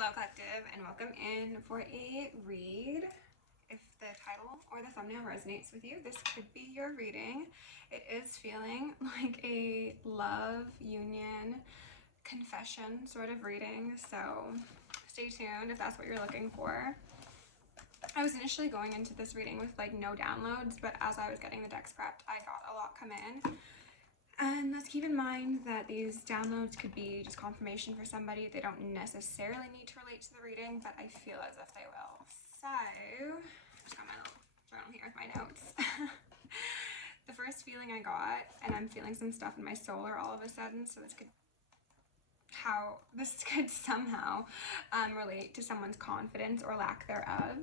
Hello collective, and welcome in for a read. If the title or the thumbnail resonates with you, this could be your reading. It is feeling like a love, union, confession sort of reading, so stay tuned if that's what you're looking for. I was initially going into this reading with like no downloads, but as I was getting the decks prepped, I got a lot come in. And let's keep in mind that these downloads could be just confirmation for somebody. They don't necessarily need to relate to the reading, but I feel as if they will. So, I've just got my little journal here with my notes. The first feeling I got, and I'm feeling some stuff in my solar all of a sudden, so this could somehow relate to someone's confidence or lack thereof.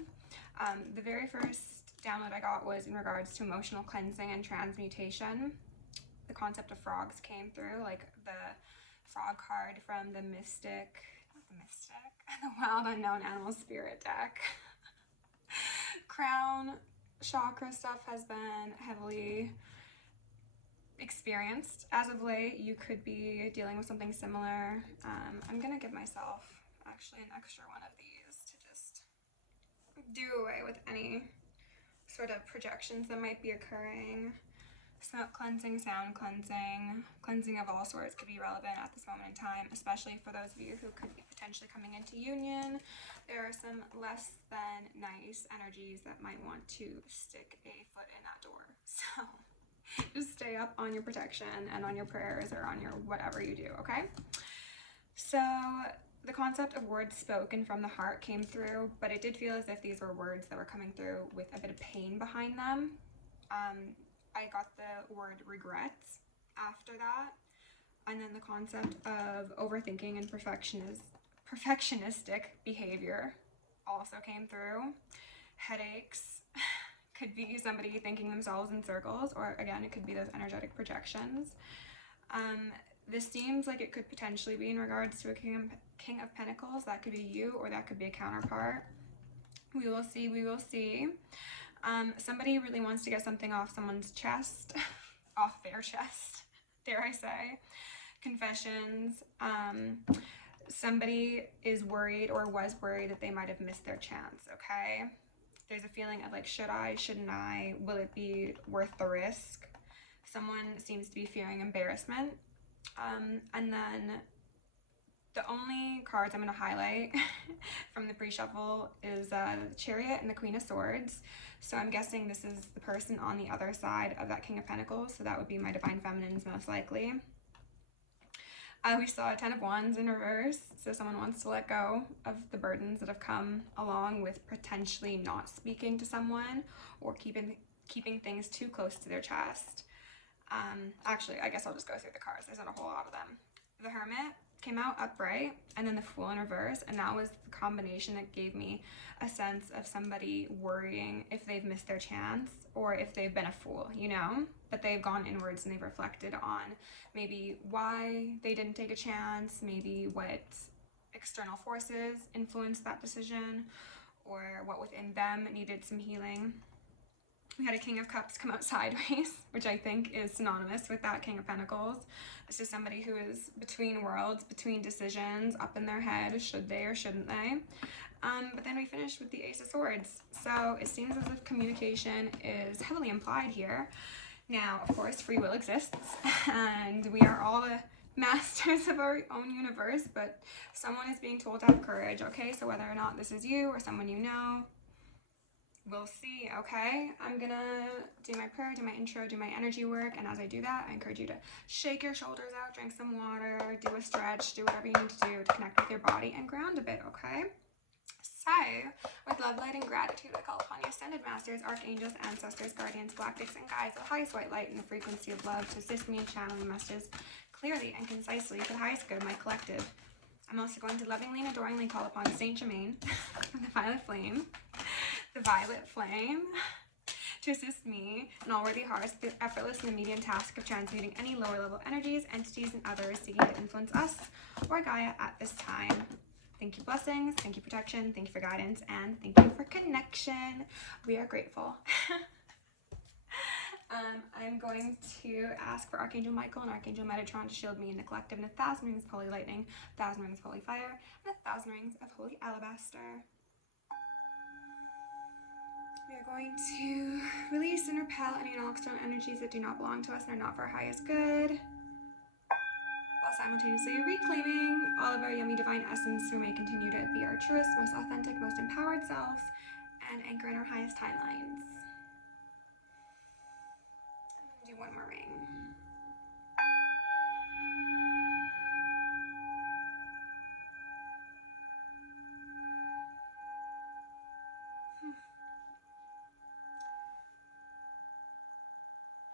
The very first download I got was in regards to emotional cleansing and transmutation. The concept of frogs came through, like the frog card from the the Wild Unknown Animal Spirit deck. Crown chakra stuff has been heavily experienced as of late. You could be dealing with something similar. I'm gonna give myself actually an extra one of these to just do away with any sort of projections that might be occurring. Smoke cleansing, sound cleansing, cleansing of all sorts could be relevant at this moment in time, especially for those of you who could be potentially coming into union. There are some less than nice energies that might want to stick a foot in that door. So just stay up on your protection and on your prayers or on your whatever you do, okay? So the concept of words spoken from the heart came through, but it did feel as if these were words that were coming through with a bit of pain behind them. I got the word regrets after that, and then the concept of overthinking and perfectionistic behavior also came through. Headaches could be somebody thinking themselves in circles, or again, it could be those energetic projections. This seems like it could potentially be in regards to a King of Pentacles. That could be you, or that could be a counterpart. We will see, we will see. Somebody really wants to get something off someone's chest, off their chest, dare I say. Confessions. Somebody is worried or was worried that they might have missed their chance, okay? There's a feeling of like, should I, shouldn't I? Will it be worth the risk? Someone seems to be fearing embarrassment. And then the only cards I'm going to highlight from the pre-shuffle is the Chariot and the Queen of Swords. So I'm guessing this is the person on the other side of that King of Pentacles. So that would be my Divine Feminines most likely. We saw a Ten of Wands in reverse. So someone wants to let go of the burdens that have come along with potentially not speaking to someone or keeping things too close to their chest. Actually, I guess I'll just go through the cards. There's not a whole lot of them. The Hermit came out upright, and then the Fool in reverse, and that was the combination that gave me a sense of somebody worrying if they've missed their chance or if they've been a fool, you know, but they've gone inwards and they've reflected on maybe why they didn't take a chance, maybe what external forces influenced that decision, or what within them needed some healing. We had a King of Cups come out sideways, which I think is synonymous with that King of Pentacles. This is somebody who is between worlds, between decisions, up in their head, should they or shouldn't they? But then we finished with the Ace of Swords. So it seems as if communication is heavily implied here. Now, of course, free will exists, and we are all the masters of our own universe, but someone is being told to have courage, okay? So whether or not this is you or someone you know, we'll see, okay? I'm gonna do my prayer, do my intro, do my energy work, and as I do that, I encourage you to shake your shoulders out, drink some water, do a stretch, do whatever you need to do to connect with your body and ground a bit, okay? So, with love, light, and gratitude, I call upon you, ascended masters, archangels, ancestors, guardians, galactics, and guides, the highest white light and the frequency of love to assist me in channeling messages clearly and concisely for the highest good of my collective. I'm also going to lovingly and adoringly call upon Saint Germain, the Violet Flame, to assist me and all worthy hearts with the effortless and immediate task of transmuting any lower level energies, entities, and others seeking to influence us or Gaia at this time. Thank you, blessings, thank you, protection, thank you for guidance, and thank you for connection. We are grateful. I'm going to ask for Archangel Michael and Archangel Metatron to shield me in the collective, and 1,000 rings of holy lightning, 1,000 rings of holy fire, and 1,000 rings of holy alabaster. We are going to release and repel any and all external energies that do not belong to us and are not for our highest good, while simultaneously reclaiming all of our yummy divine essence, so we may continue to be our truest, most authentic, most empowered selves and anchor in our highest timelines. Do one more ring.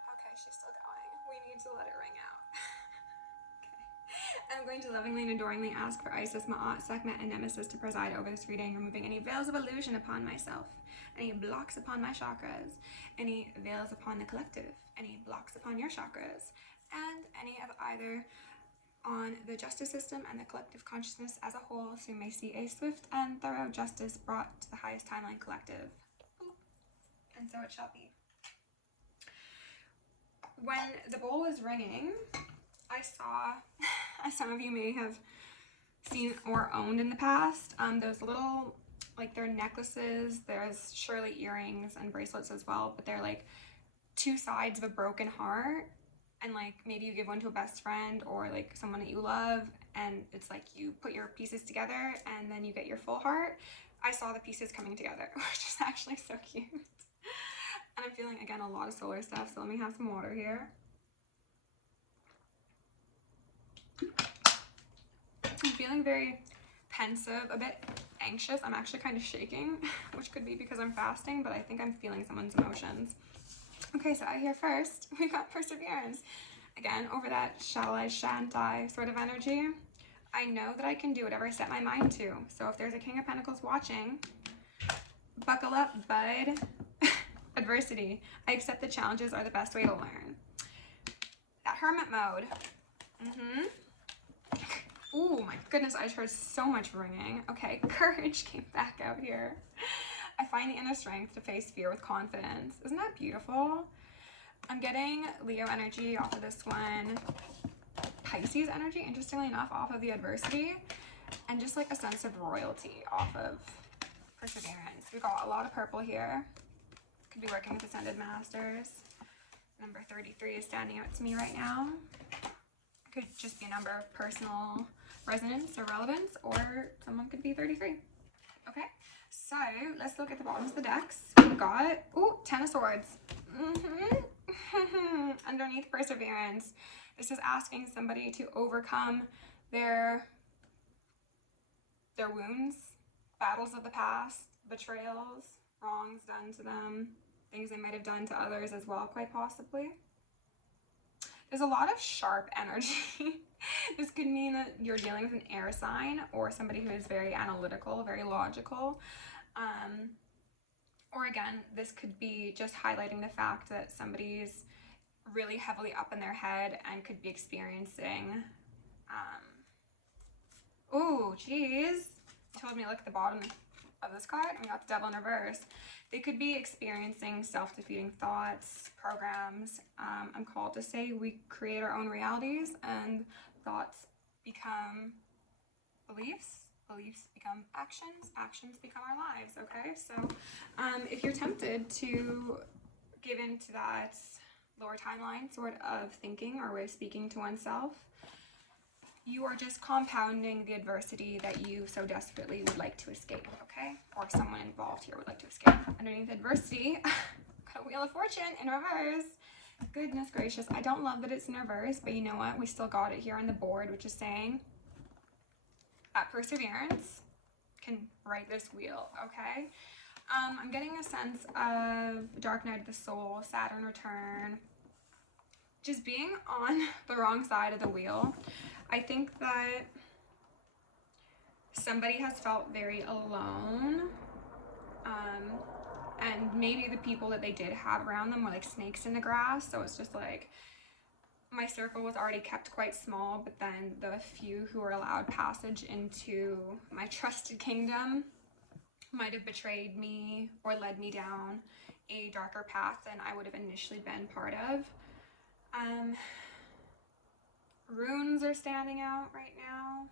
Okay, she's still going. We need to let it ring out. Okay. I'm going to lovingly and adoringly ask for Isis, Ma'at, Sekhmet, and Nemesis to preside over this reading, removing any veils of illusion upon myself, any blocks upon my chakras, any veils upon the collective, any blocks upon your chakras, and any of either on the justice system and the collective consciousness as a whole, so you may see a swift and thorough justice brought to the highest timeline collective. And so it shall be. When the bowl was ringing, I saw, as some of you may have seen or owned in the past, those little, like, they're necklaces. There's surely earrings and bracelets as well, but they're like two sides of a broken heart. And like maybe you give one to a best friend or like someone that you love, and it's like you put your pieces together and then you get your full heart. I saw the pieces coming together, which is actually so cute. And I'm feeling, again, a lot of solar stuff, so let me have some water here. I'm feeling very pensive, a bit anxious. I'm actually kind of shaking, which could be because I'm fasting, but I think I'm feeling someone's emotions. Okay, so out here first, we got perseverance. Again, over that shall I, shan't I sort of energy. I know that I can do whatever I set my mind to. So if there's a King of Pentacles watching, buckle up, bud. Adversity. I accept the challenges are the best way to learn. That hermit mode. Oh my goodness, I just heard so much ringing. Okay, courage came back out here. I find the inner strength to face fear with confidence. Isn't that beautiful? I'm getting Leo energy off of this one. Pisces energy, interestingly enough, off of the adversity. And just like a sense of royalty off of perseverance. We got a lot of purple here. Could be working with Ascended Masters. Number 33 is standing out to me right now. Could just be a number of personal resonance or relevance, or someone could be 33. Okay, so let's look at the bottoms of the decks. We got, ooh, Ten of Swords. Underneath perseverance. This is asking somebody to overcome their wounds, battles of the past, betrayals, wrongs done to them, things they might have done to others as well, quite possibly. There's a lot of sharp energy. This could mean that you're dealing with an air sign or somebody who is very analytical, very logical. Or again, this could be just highlighting the fact that somebody's really heavily up in their head and could be experiencing, oh, geez. Told me to look at the bottom of this card, and we got the Devil in reverse. They could be experiencing self-defeating thoughts, programs. I'm called to say we create our own realities, and thoughts become beliefs, beliefs become actions, actions become our lives, okay? So if you're tempted to give into that lower timeline sort of thinking or way of speaking to oneself, you are just compounding the adversity that you so desperately would like to escape, okay? Or someone involved here would like to escape. Underneath adversity, got a Wheel of Fortune in reverse. Goodness gracious, I don't love that it's in reverse, but you know what? We still got it here on the board, which is saying that perseverance can right this wheel, okay? I'm getting a sense of Dark Night of the Soul, Saturn return, just being on the wrong side of the wheel. I think that somebody has felt very alone, and maybe the people that they did have around them were like snakes in the grass, so it's just like my circle was already kept quite small, but then the few who were allowed passage into my trusted kingdom might have betrayed me or led me down a darker path than I would have initially been part of. Runes are standing out right now.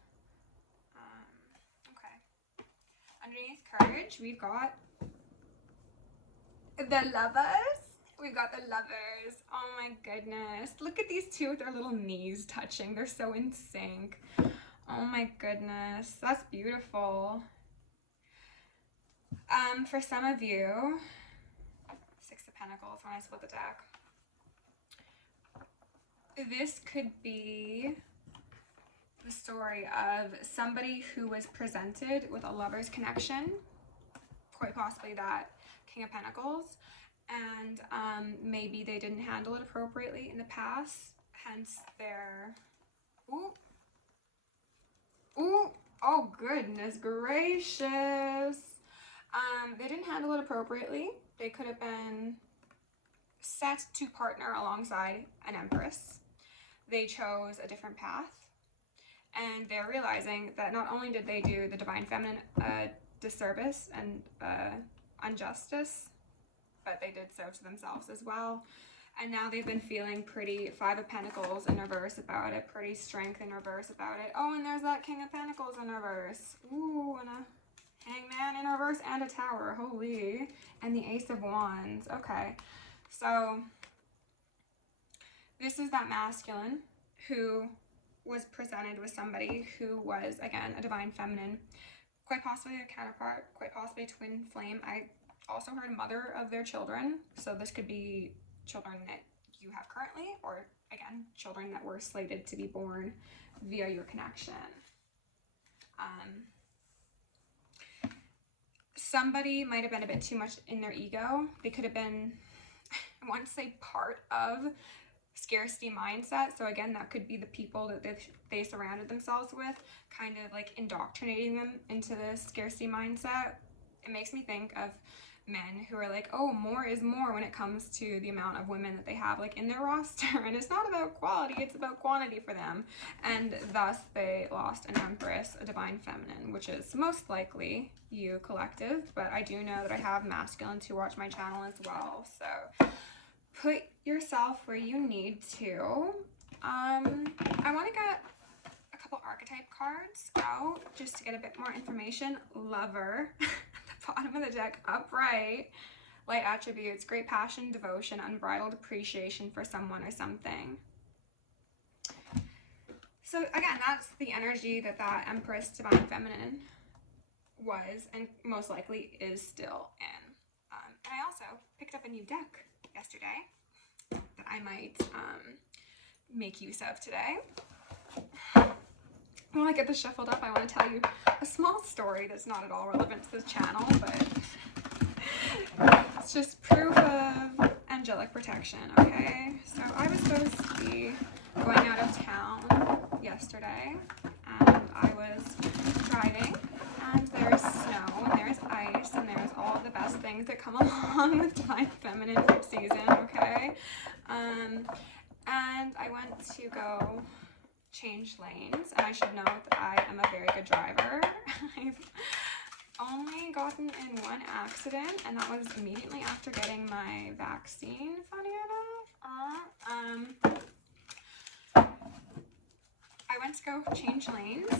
Okay. Underneath courage, we've got the lovers. We've got the lovers. Oh my goodness. Look at these two with their little knees touching. They're so in sync. Oh my goodness. That's beautiful. For some of you, Six of Pentacles when I split the deck. This could be the story of somebody who was presented with a lover's connection, quite possibly that King of Pentacles, and maybe they didn't handle it appropriately in the past, hence their, ooh, oh goodness gracious. They didn't handle it appropriately. They could have been set to partner alongside an Empress. They chose a different path, and they're realizing that not only did they do the Divine Feminine disservice and injustice, but they did so to themselves as well. And now they've been feeling pretty Five of Pentacles in reverse about it, pretty Strength in reverse about it. Oh, and there's that King of Pentacles in reverse. Ooh, and a Hangman in reverse and a Tower, holy. And the Ace of Wands. Okay, so this is that masculine who was presented with somebody who was, again, a Divine Feminine, quite possibly a counterpart, quite possibly a twin flame. I also heard mother of their children, so this could be children that you have currently, or again, children that were slated to be born via your connection. Somebody might have been a bit too much in their ego. They could have been, I want to say, part of scarcity mindset. So again, that could be the people that they surrounded themselves with, kind of like indoctrinating them into this scarcity mindset. It makes me think of men who are like, oh, more is more when it comes to the amount of women that they have like in their roster, and it's not about quality, it's about quantity for them, and thus they lost an Empress, a Divine Feminine, which is most likely you, collective, but I do know that I have masculines who watch my channel as well, so put yourself where you need to. I want to get a couple archetype cards out just to get a bit more information. Lover bottom of the deck, upright, light attributes, great passion, devotion, unbridled appreciation for someone or something. So again, that's the energy that that Empress Divine Feminine was, and most likely is still in. And I also picked up a new deck yesterday that I might make use of today. While I get this shuffled up, I want to tell you a small story that's not at all relevant to this channel, but it's just proof of angelic protection, okay? So I was supposed to be going out of town yesterday, and I was driving, and there's snow, and there's ice, and there's all the best things that come along with Divine Feminine season, okay? And I went to go change lanes, and I should note that I am a very good driver. I've only gotten in one accident, and that was immediately after getting my vaccine, funny enough. I went to go change lanes,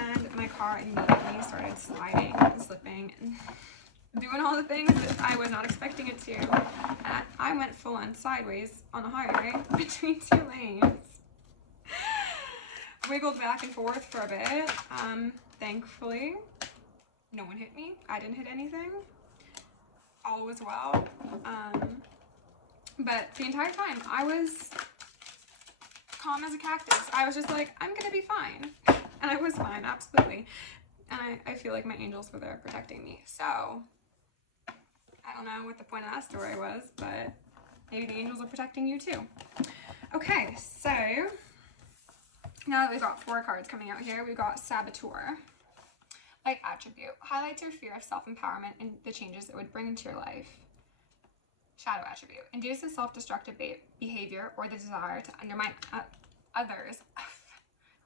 and my car immediately started sliding and slipping and doing all the things that I was not expecting it to. And I went full on sideways on the highway between two lanes. Wiggled back and forth for a bit. Thankfully, no one hit me. I didn't hit anything. All was well. But the entire time, I was calm as a cactus. I was just like, I'm gonna be fine. And I was fine, absolutely. And I feel like my angels were there protecting me. So, I don't know what the point of that story was, but maybe the angels are protecting you too. Okay, so now that we've got 4 cards coming out here, we've got Saboteur. Light attribute. Highlights your fear of self-empowerment and the changes it would bring into your life. Shadow attribute. Induces self-destructive behavior or the desire to undermine others.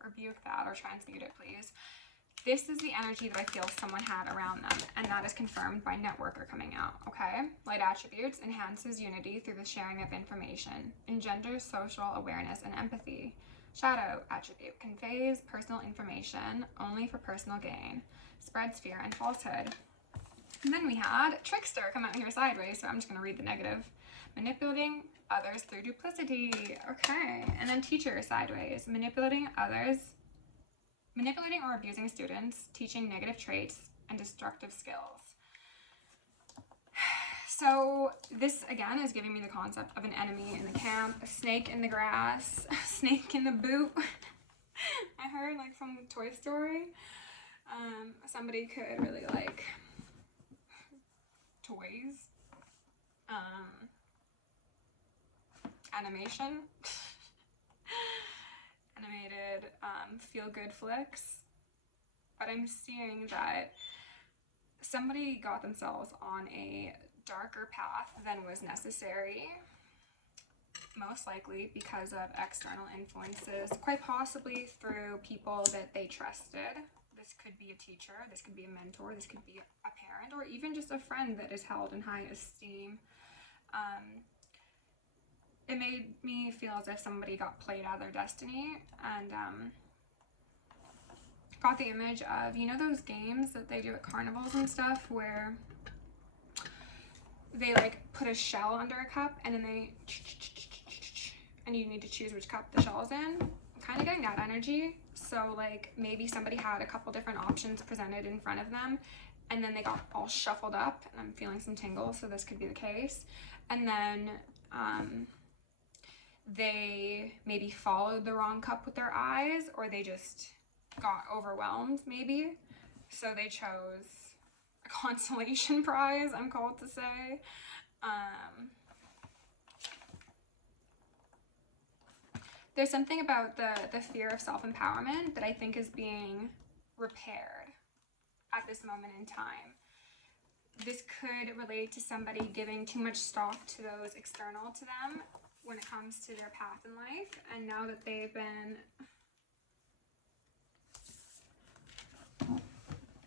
Rebuke that or transmute it, please. This is the energy that I feel someone had around them, and that is confirmed by networker coming out, okay? Light attributes enhances unity through the sharing of information, engenders social awareness and empathy. Shadow attribute conveys personal information only for personal gain, spreads fear and falsehood. And then we had trickster come out here sideways, so I'm just going to read the negative. Manipulating others through duplicity. Okay. And then teacher sideways, manipulating or abusing students, teaching negative traits and destructive skills. So this again is giving me the concept of an enemy in the camp, a snake in the grass, a snake in the boot. I heard like from Toy Story. Somebody could really like toys, animation, animated feel-good flicks, but I'm seeing that somebody got themselves on a darker path than was necessary, most likely because of external influences, quite possibly through people that they trusted. This could be a teacher, this could be a mentor, this could be a parent, or even just a friend that is held in high esteem. It made me feel as if somebody got played out of their destiny, and got the image of, you know, those games that they do at carnivals and stuff where they like put a shell under a cup and then they and you need to choose which cup the shell's in. I'm kind of getting that energy. So like maybe somebody had a couple different options presented in front of them and then they got all shuffled up, and I'm feeling some tingles, so this could be the case. And then they maybe followed the wrong cup with their eyes, or they just got overwhelmed maybe. So they chose a consolation prize, I'm called to say. There's something about the fear of self-empowerment that I think is being repaired at this moment in time. This could relate to somebody giving too much stock to those external to them when it comes to their path in life, and now that they've been,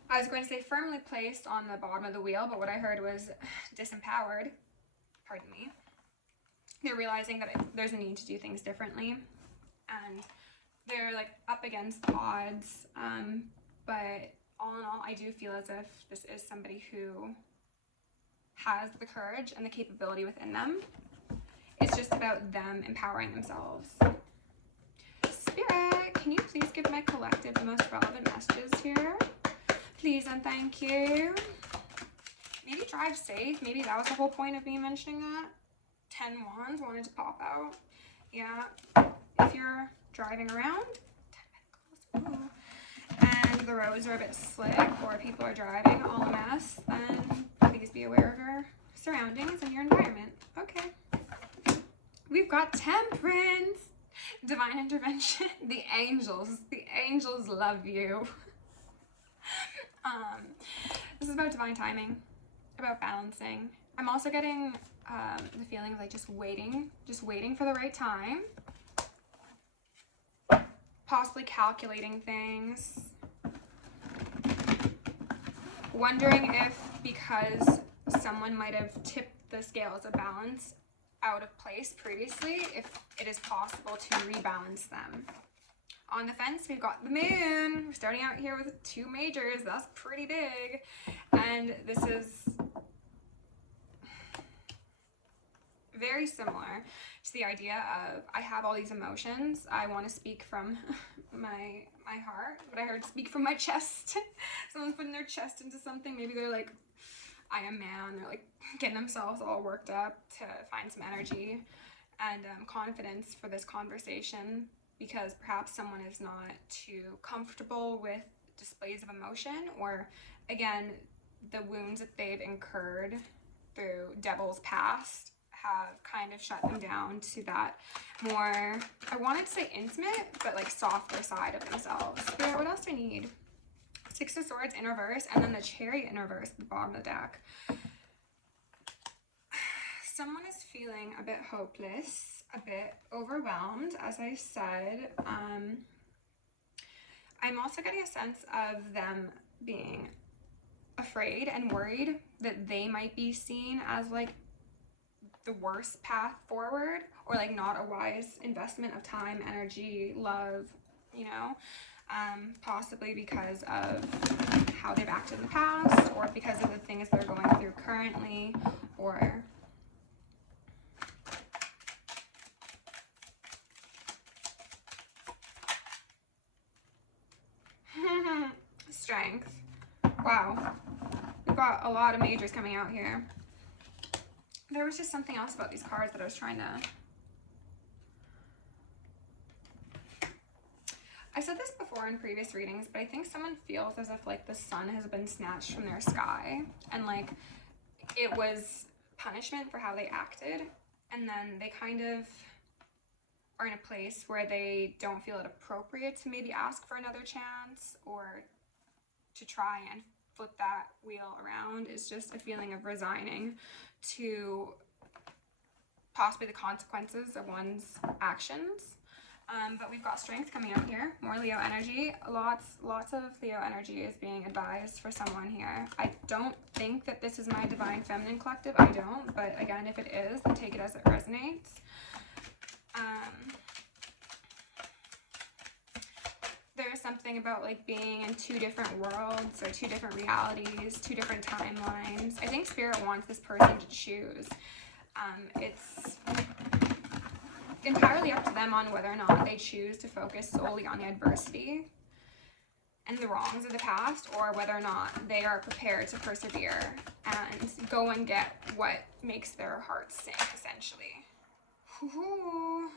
I was going to say firmly placed on the bottom of the wheel, but what I heard was disempowered, pardon me. They're realizing that there's a need to do things differently, and they're like up against the odds, but all in all, I do feel as if this is somebody who has the courage and the capability within them. It's just about them empowering themselves. Spirit, can you please give my collective the most relevant messages here? Please and thank you. Maybe drive safe. Maybe that was the whole point of me mentioning that. 10 wands wanted to pop out. Yeah, if you're driving around, 10 pentacles. Ooh. And the roads are a bit slick, or people are driving all a mess, then please be aware of your surroundings and your environment. Okay. We've got temperance, divine intervention, the angels love you. This is about divine timing, about balancing. I'm also getting the feeling of like just waiting for the right time, possibly calculating things, wondering if because someone might have tipped the scales of balance out of place previously, if it is possible to rebalance them. On the fence, we've got the moon. We're starting out here with 2 majors. That's pretty big. And this is very similar to the idea of, I have all these emotions. I want to speak from my heart, but I heard speak from my chest. Someone's putting their chest into something. Maybe they're like, I am man. They're like getting themselves all worked up to find some energy and confidence for this conversation, because perhaps someone is not too comfortable with displays of emotion, or again, the wounds that they've incurred through devil's past have kind of shut them down to that more, I wanted to say intimate, but like softer side of themselves. Spirit, what else do I need? 6 of Swords in reverse, and then the Chariot in reverse at the bottom of the deck. Someone is feeling a bit hopeless, a bit overwhelmed, as I said. I'm also getting a sense of them being afraid and worried that they might be seen as like the worst path forward, or like not a wise investment of time, energy, love, you know, possibly because of how they've acted in the past, or because of the things they're going through currently, or strength. Wow, we've got a lot of majors coming out here. There was just something else about these cards that I was trying to... I said this before in previous readings, but I think someone feels as if like the sun has been snatched from their sky, and like it was punishment for how they acted, and then they kind of are in a place where they don't feel it appropriate to maybe ask for another chance or to try and flip that wheel around. It's just a feeling of resigning to possibly the consequences of one's actions. But we've got strength coming out here, more Leo energy. Lots of Leo energy is being advised for someone here. I don't think that this is my Divine Feminine collective. I don't, but again, if it is, then take it as it resonates. There's something about like being in two different worlds or two different realities, two different timelines. I think Spirit wants this person to choose. It's entirely up to them on whether or not they choose to focus solely on the adversity and the wrongs of the past, or whether or not they are prepared to persevere and go and get what makes their hearts sing, essentially. Ooh.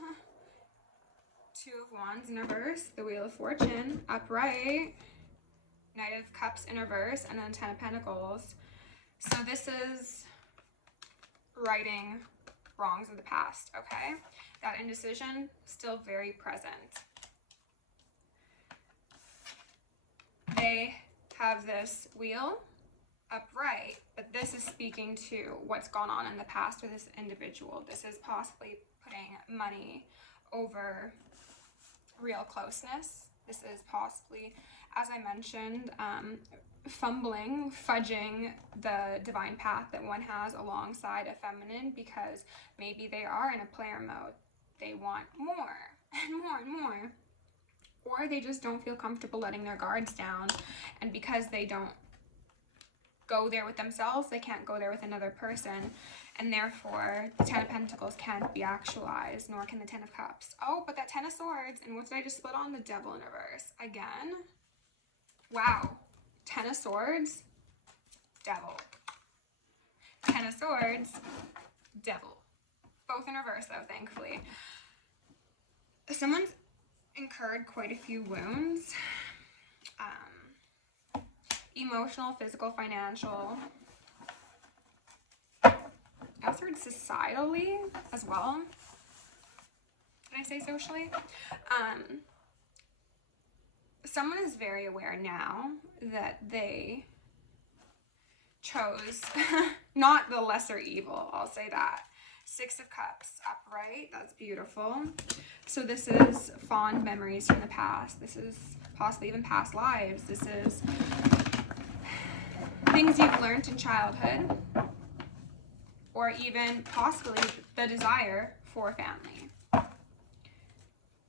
Two of Wands in reverse, the Wheel of Fortune upright, Knight of Cups in reverse, and then 10 of Pentacles. So this is righting wrongs of the past, okay? That indecision, still very present. They have this wheel upright, but this is speaking to what's gone on in the past for this individual. This is possibly putting money over real closeness. This is possibly, as I mentioned, fudging the divine path that one has alongside a feminine, because maybe they are in a player mode. They want more and more and more, or they just don't feel comfortable letting their guards down, and because they don't go there with themselves, they can't go there with another person, and therefore the 10 of Pentacles can't be actualized, nor can the 10 of Cups. Oh, but that 10 of Swords, and what did I just split on? The Devil in reverse again. Wow. 10 of Swords, Devil. 10 of Swords, Devil. Both in reverse though, thankfully. Someone's incurred quite a few wounds. Emotional, physical, financial. I also heard societally as well. Did I say socially? Someone is very aware now that they chose not the lesser evil, I'll say that. 6 of Cups upright, that's beautiful. So this is fond memories from the past. This is possibly even past lives. This is things you've learned in childhood, or even possibly the desire for a family.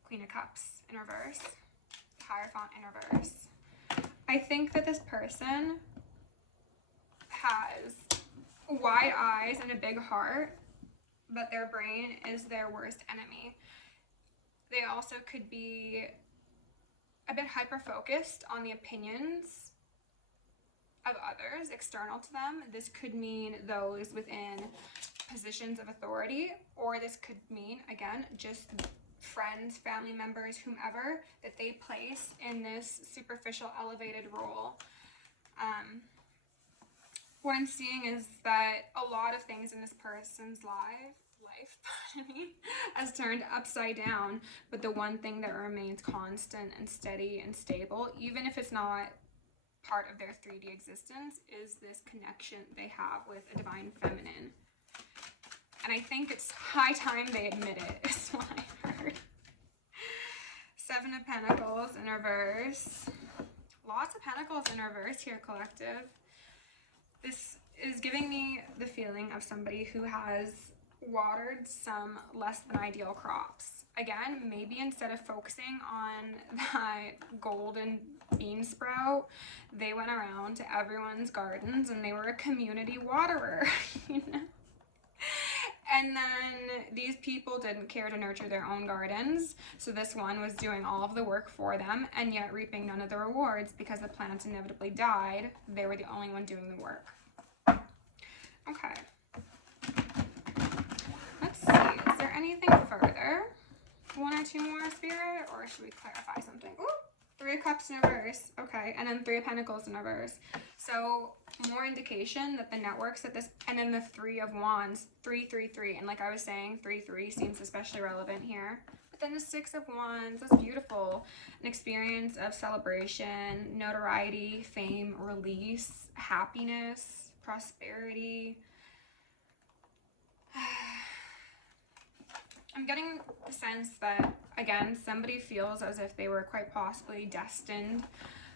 Queen of Cups in reverse, Hierophant in reverse. I think that this person has wide eyes and a big heart, but their brain is their worst enemy. They also could be a bit hyper-focused on the opinions of others external to them. This could mean those within positions of authority, or this could mean, again, just friends, family members, whomever, that they place in this superficial elevated role. What I'm seeing is that a lot of things in this person's life has turned upside down, but the one thing that remains constant and steady and stable, even if it's not part of their 3D existence, is this connection they have with a divine feminine. And I think it's high time they admit it, is what I heard. So Seven of Pentacles in reverse. Lots of Pentacles in reverse here, collective. This is giving me the feeling of somebody who has watered some less than ideal crops. Again, maybe instead of focusing on that golden bean sprout, they went around to everyone's gardens and they were a community waterer, you know? And then these people didn't care to nurture their own gardens, so this one was doing all of the work for them and yet reaping none of the rewards because the plants inevitably died. They were the only one doing the work. Okay. Let's see. Is there anything further? One or two more, Spirit? Or should we clarify something? Ooh, Three of Cups in reverse. Okay. And then Three of Pentacles in reverse. So more indication that the networks at this, and then the Three of Wands, 333. And like I was saying, 3-3 seems especially relevant here. But then the Six of Wands, that's beautiful. An experience of celebration, notoriety, fame, release, happiness, prosperity. I'm getting the sense that, again, somebody feels as if they were quite possibly destined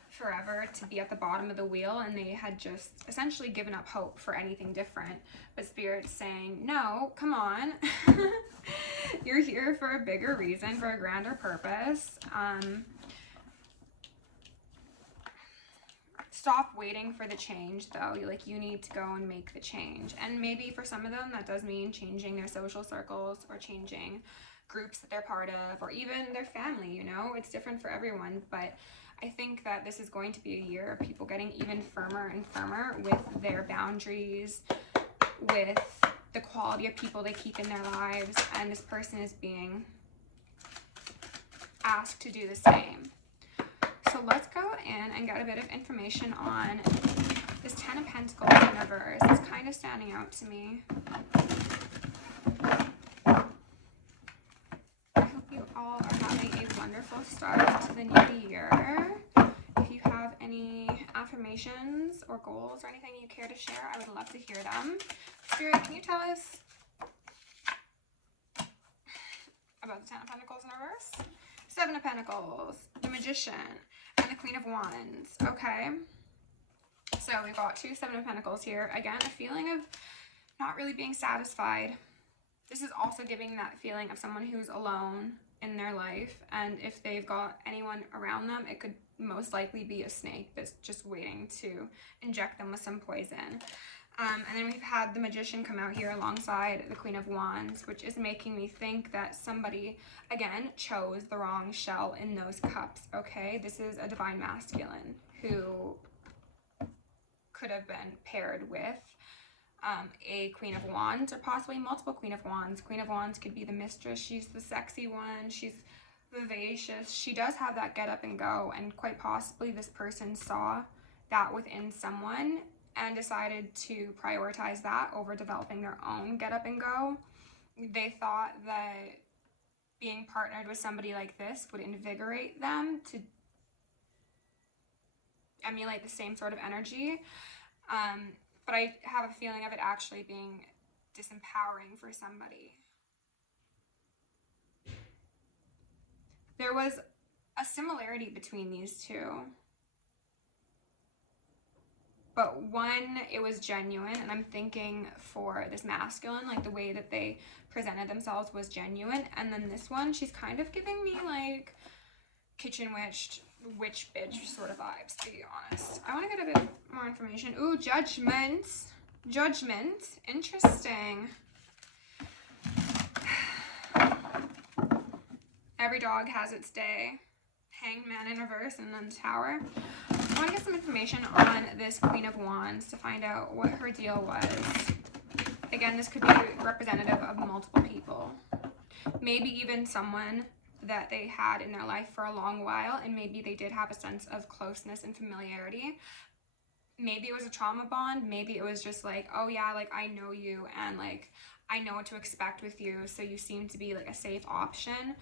forever to be at the bottom of the wheel, and they had just essentially given up hope for anything different. But Spirit's saying, no, come on. You're here for a bigger reason, for a grander purpose. Stop waiting for the change, though. Like, you need to go and make the change. And maybe for some of them that does mean changing their social circles or changing groups that they're part of, or even their family, you know? It's different for everyone, but I think that this is going to be a year of people getting even firmer and firmer with their boundaries, with the quality of people they keep in their lives, and this person is being asked to do the same. So let's go in and get a bit of information on this Ten of Pentacles in reverse. It's kind of standing out to me. I hope you all are having a wonderful start to the new year. If you have any affirmations or goals or anything you care to share, I would love to hear them. Spirit, can you tell us about the Ten of Pentacles in reverse? Seven of Pentacles, the Magician, and the Queen of Wands. Okay. So we've got two Seven of Pentacles here. Again, a feeling of not really being satisfied. This is also giving that feeling of someone who's alone in their life. And if they've got anyone around them, it could most likely be a snake that's just waiting to inject them with some poison. And then we've had the Magician come out here alongside the Queen of Wands, which is making me think that somebody, again, chose the wrong shell in those cups, okay? This is a divine masculine who could have been paired with a Queen of Wands, or possibly multiple Queen of Wands. Queen of Wands could be the mistress. She's the sexy one. She's vivacious. She does have that get up and go, and quite possibly this person saw that within someone and decided to prioritize that over developing their own get up and go. They thought that being partnered with somebody like this would invigorate them to emulate the same sort of energy. But I have a feeling of it actually being disempowering for somebody. There was a similarity between these two. But one, it was genuine, and I'm thinking for this masculine, like the way that they presented themselves was genuine. And then this one, she's kind of giving me like kitchen witch bitch sort of vibes, to be honest. I want to get a bit more information. Ooh, judgment. Judgment. Interesting. Every dog has its day. Hanged Man in reverse, and then Tower. I want to get some information on this Queen of Wands to find out what her deal was. Again, this could be representative of multiple people. Maybe even someone that they had in their life for a long while, and maybe they did have a sense of closeness and familiarity. Maybe it was a trauma bond. Maybe it was just like, oh yeah, like I know you, and like I know what to expect with you, so you seem to be like a safe option.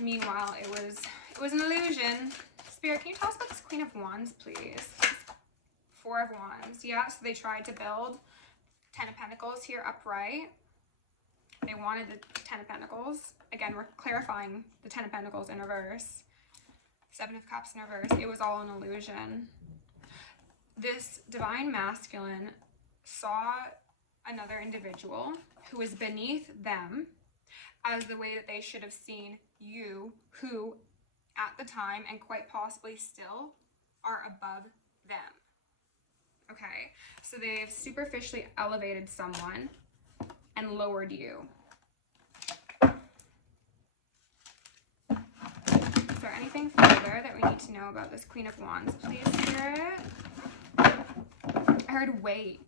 Meanwhile, it was an illusion. Spirit, can you tell us about this Queen of Wands, please? Four of Wands. Yeah, so they tried to build Ten of Pentacles here upright. They wanted the Ten of Pentacles. Again, we're clarifying the Ten of Pentacles in reverse. Seven of Cups in reverse. It was all an illusion. This divine masculine saw another individual who was beneath them as the way that they should have seen you, who at the time and quite possibly still are above them. Okay, so they've superficially elevated someone and lowered you. Is there anything further that we need to know about this Queen of Wands, please, Spirit? I heard wait,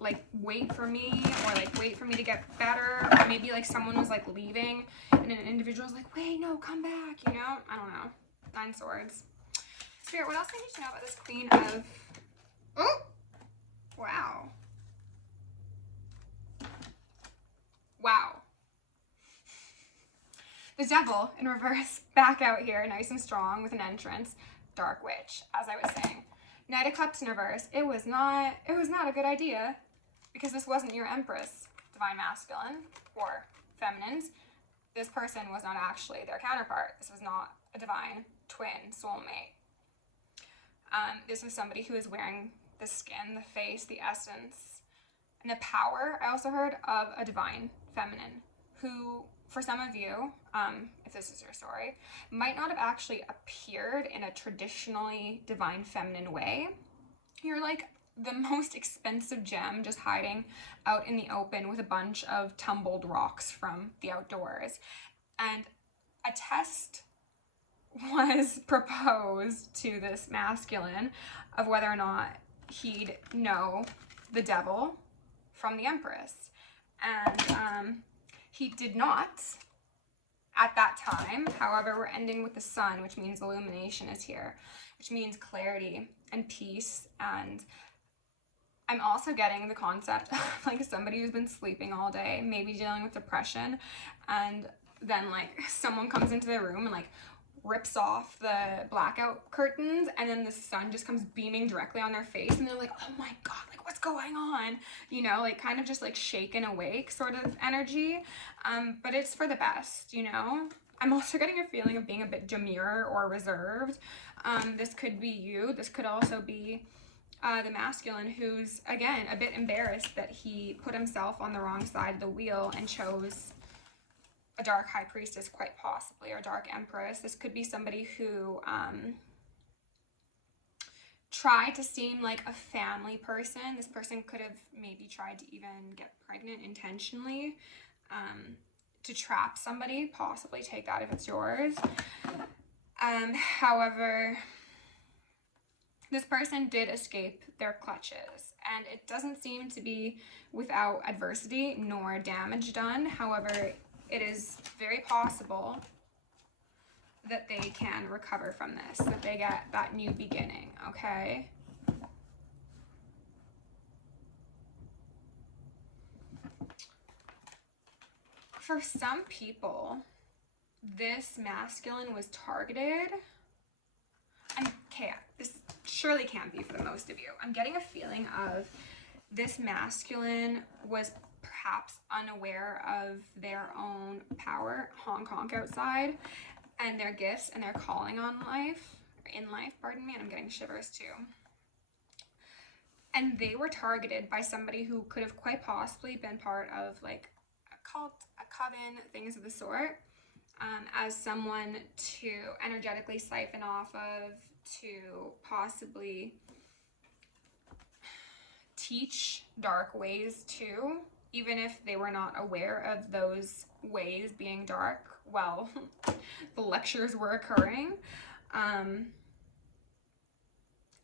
like wait for me, or like wait for me to get better, or maybe like someone was like leaving and an individual was like, wait, no, come back, you know? I don't know. Nine Swords. Spirit, what else do I need to know about this Queen of... Oh! Wow. Wow. The Devil in reverse, back out here, nice and strong with an entrance. Dark Witch, as I was saying. Knight of Cups in reverse. It was not a good idea, because this wasn't your Empress, divine masculine, or feminines. This person was not actually their counterpart. This was not a divine twin soulmate. This was somebody who is wearing the skin, the face, the essence, and the power, I also heard, of a divine feminine who, for some of you, if this is your story, might not have actually appeared in a traditionally divine feminine way. You're like the most expensive gem just hiding out in the open with a bunch of tumbled rocks from the outdoors. And a test was proposed to this masculine of whether or not he'd know the Devil from the Empress. And he did not at that time. However, we're ending with the Sun, which means illumination is here, which means clarity and peace. And I'm also getting the concept of like somebody who's been sleeping all day, maybe dealing with depression, and then like someone comes into the room and like rips off the blackout curtains, and then the sun just comes beaming directly on their face, and they're like, oh my god, like what's going on, you know, like kind of just like shaken awake sort of energy. But it's for the best, you know. I'm also getting a feeling of being a bit demure or reserved. This could be you. This could also be the masculine who's, again, a bit embarrassed that he put himself on the wrong side of the wheel and chose a dark high priestess, quite possibly, or dark empress. This could be somebody who tried to seem like a family person. This person could have maybe tried to even get pregnant intentionally to trap somebody, possibly. Take that if it's yours. However, this person did escape their clutches, and it doesn't seem to be without adversity nor damage done. However, it is very possible that they can recover from this, that they get that new beginning, okay? For some people, this masculine was targeted. Okay, this surely can't be for the most of you. I'm getting a feeling of this masculine was perhaps unaware of their own power, honk honk outside, and their gifts and their calling on life, or in life, pardon me, and I'm getting shivers too. And they were targeted by somebody who could have quite possibly been part of like a cult, a coven, things of the sort, as someone to energetically siphon off of, to possibly teach dark ways too, even if they were not aware of those ways being dark while the lectures were occurring.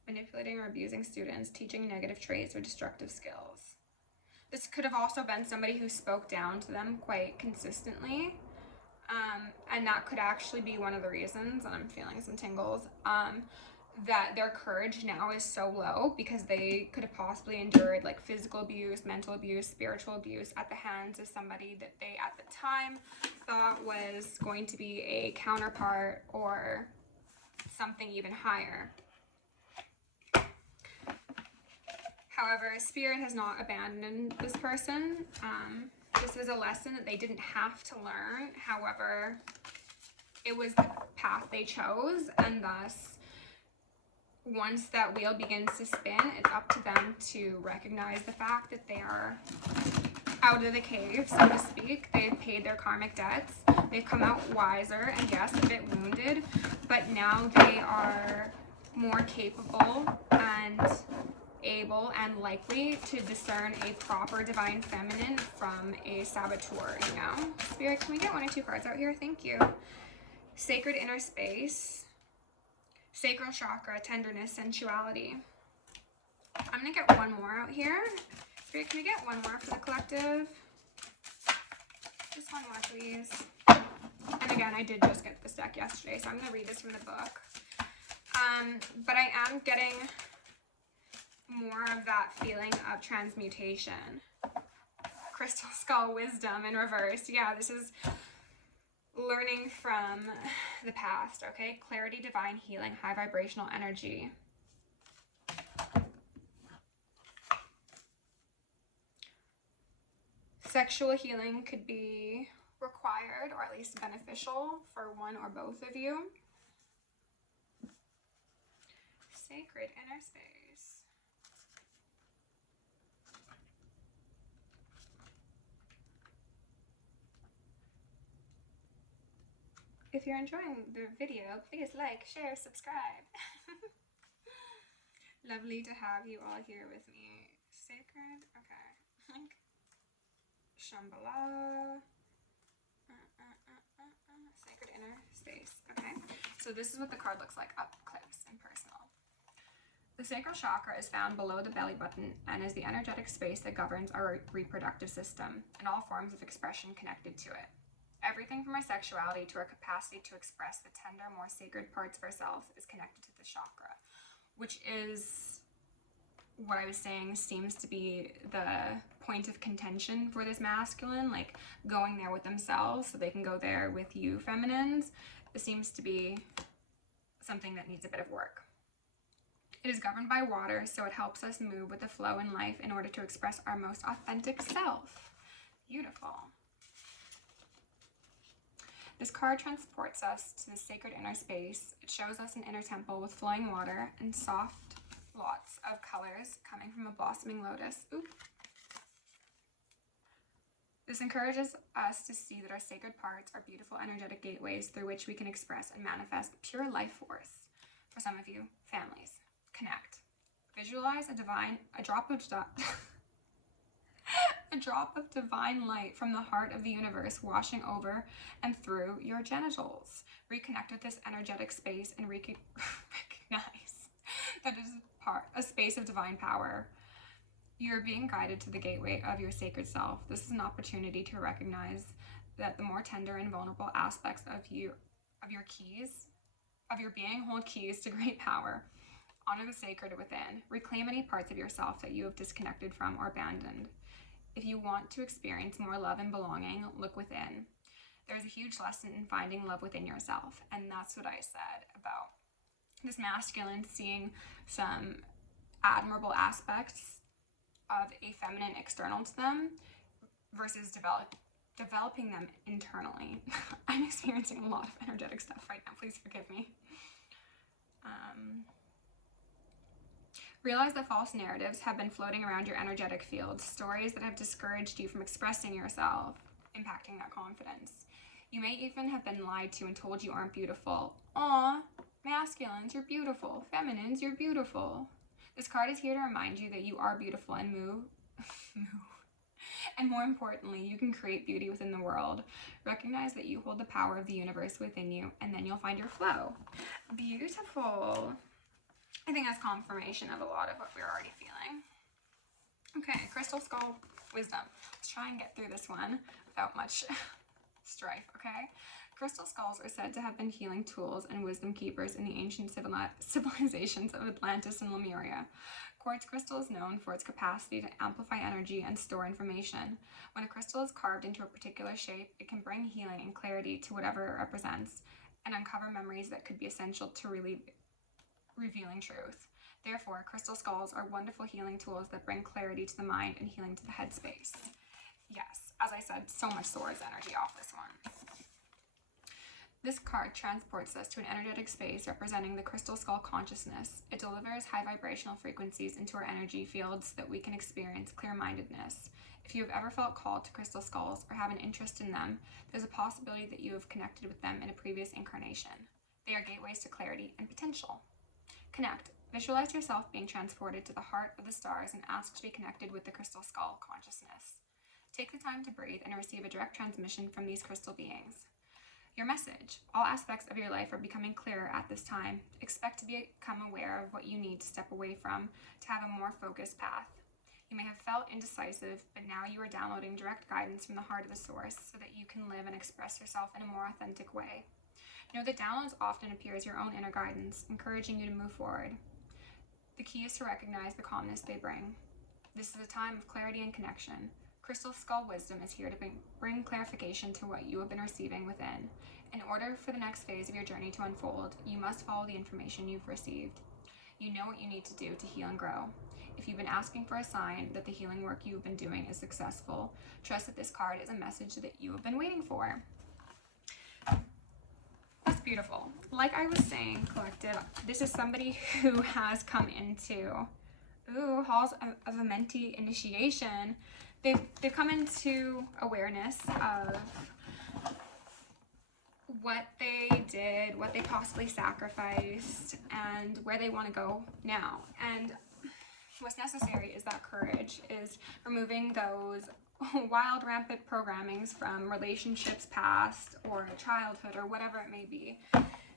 Manipulating or abusing students, teaching negative traits or destructive skills. This could have also been somebody who spoke down to them quite consistently, and that could actually be one of the reasons, and I'm feeling some tingles, that their courage now is so low because they could have possibly endured like physical abuse, mental abuse, spiritual abuse at the hands of somebody that they at the time thought was going to be a counterpart or something even higher. However, Spirit has not abandoned this person. This was a lesson that they didn't have to learn. However, it was the path they chose, and thus, once that wheel begins to spin, it's up to them to recognize the fact that they are out of the cave, so to speak. They've paid their karmic debts. They've come out wiser, and yes, a bit wounded, but now they are more capable and able and likely to discern a proper divine feminine from a saboteur, you know? Spirit, can we get 1 or 2 cards out here? Thank you. Sacred inner space. Sacral chakra, tenderness, sensuality. I'm gonna get 1 more out here. Spirit, can we get 1 more for the collective? Just 1 more, please. And again, I did just get this deck yesterday, so I'm gonna read this from the book. But I am getting more of that feeling of transmutation. Crystal skull wisdom in reverse. Yeah, this is learning from the past, okay? Clarity, divine healing, high vibrational energy. Sexual healing could be required, or at least beneficial for one or both of you. Sacred inner space. If you're enjoying the video, please like, share, subscribe. Lovely to have you all here with me. Sacred, okay. Shambhala. Sacred inner space. Okay, so this is what the card looks like up close and personal. The sacral chakra is found below the belly button and is the energetic space that governs our reproductive system and all forms of expression connected to it. Everything from our sexuality to our capacity to express the tender, more sacred parts of ourselves is connected to the chakra, which is what I was saying seems to be the point of contention for this masculine, like going there with themselves so they can go there with you feminines. It seems to be something that needs a bit of work. It is governed by water, so it helps us move with the flow in life in order to express our most authentic self. Beautiful. This card transports us to the sacred inner space. It shows us an inner temple with flowing water and soft lots of colors coming from a blossoming lotus. Oop. This encourages us to see that our sacred parts are beautiful energetic gateways through which we can express and manifest pure life force. For some of you, families. Connect. Visualize a drop of divine light from the heart of the universe washing over and through your genitals. Reconnect with this energetic space and recognize that it is a space of divine power. You're being guided to the gateway of your sacred self. This is an opportunity to recognize that the more tender and vulnerable aspects of your being hold keys to great power. Honor the sacred within. Reclaim any parts of yourself that you have disconnected from or abandoned. If you want to experience more love and belonging, look within. There's a huge lesson in finding love within yourself, and that's what I said about this masculine seeing some admirable aspects of a feminine external to them versus developing them internally. I'm experiencing a lot of energetic stuff right now. Please forgive me. Realize that false narratives have been floating around your energetic field, stories that have discouraged you from expressing yourself, impacting that confidence. You may even have been lied to and told you aren't beautiful. Aw, masculines, you're beautiful. Feminines, you're beautiful. This card is here to remind you that you are beautiful and move. And more importantly, you can create beauty within the world. Recognize that you hold the power of the universe within you, and then you'll find your flow. Beautiful. I think that's confirmation of a lot of what we're already feeling. Okay, crystal skull wisdom. Let's try and get through this one without much strife, okay? Crystal skulls are said to have been healing tools and wisdom keepers in the ancient civilizations of Atlantis and Lemuria. Quartz crystal is known for its capacity to amplify energy and store information. When a crystal is carved into a particular shape, it can bring healing and clarity to whatever it represents and uncover memories that could be essential to revealing truth. Therefore, crystal skulls are wonderful healing tools that bring clarity to the mind and healing to the headspace. Yes, as I said, so much Swords energy off this one. This card transports us to an energetic space representing the crystal skull consciousness. It delivers high vibrational frequencies into our energy fields so that we can experience clear-mindedness. If you have ever felt called to crystal skulls or have an interest in them, there's a possibility that you have connected with them in a previous incarnation. They are gateways to clarity and potential. Connect. Visualize yourself being transported to the heart of the stars and ask to be connected with the crystal skull consciousness. Take the time to breathe and receive a direct transmission from these crystal beings. Your message. All aspects of your life are becoming clearer at this time. Expect to become aware of what you need to step away from to have a more focused path. You may have felt indecisive, but now you are downloading direct guidance from the heart of the source so that you can live and express yourself in a more authentic way. Know that downloads often appear as your own inner guidance, encouraging you to move forward. The key is to recognize the calmness they bring. This is a time of clarity and connection. Crystal Skull Wisdom is here to bring clarification to what you have been receiving within. In order for the next phase of your journey to unfold, you must follow the information you've received. You know what you need to do to heal and grow. If you've been asking for a sign that the healing work you've been doing is successful, trust that this card is a message that you have been waiting for. That's beautiful. Like I was saying, collective, this is somebody who has come into, halls of a mentee initiation. They've come into awareness of what they did, what they possibly sacrificed, and where they want to go now. And what's necessary is that courage, is removing those wild, rampant programmings from relationships past or childhood or whatever it may be.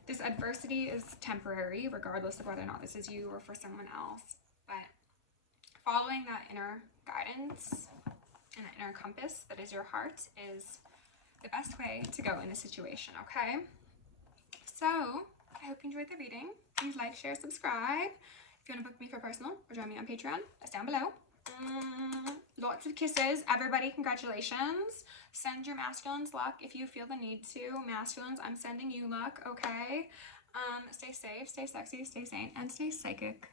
This adversity is temporary, regardless of whether or not this is you or for someone else. But following that inner guidance and that inner compass that is your heart is the best way to go in a situation, okay? So, I hope you enjoyed the reading. Please like, share, subscribe. If you want to book me for personal or join me on Patreon, that's down below. Lots of kisses, everybody. Congratulations. Send your masculines luck if you feel the need to. Masculines, I'm sending you luck, okay? Stay safe, stay sexy, stay sane, and stay psychic.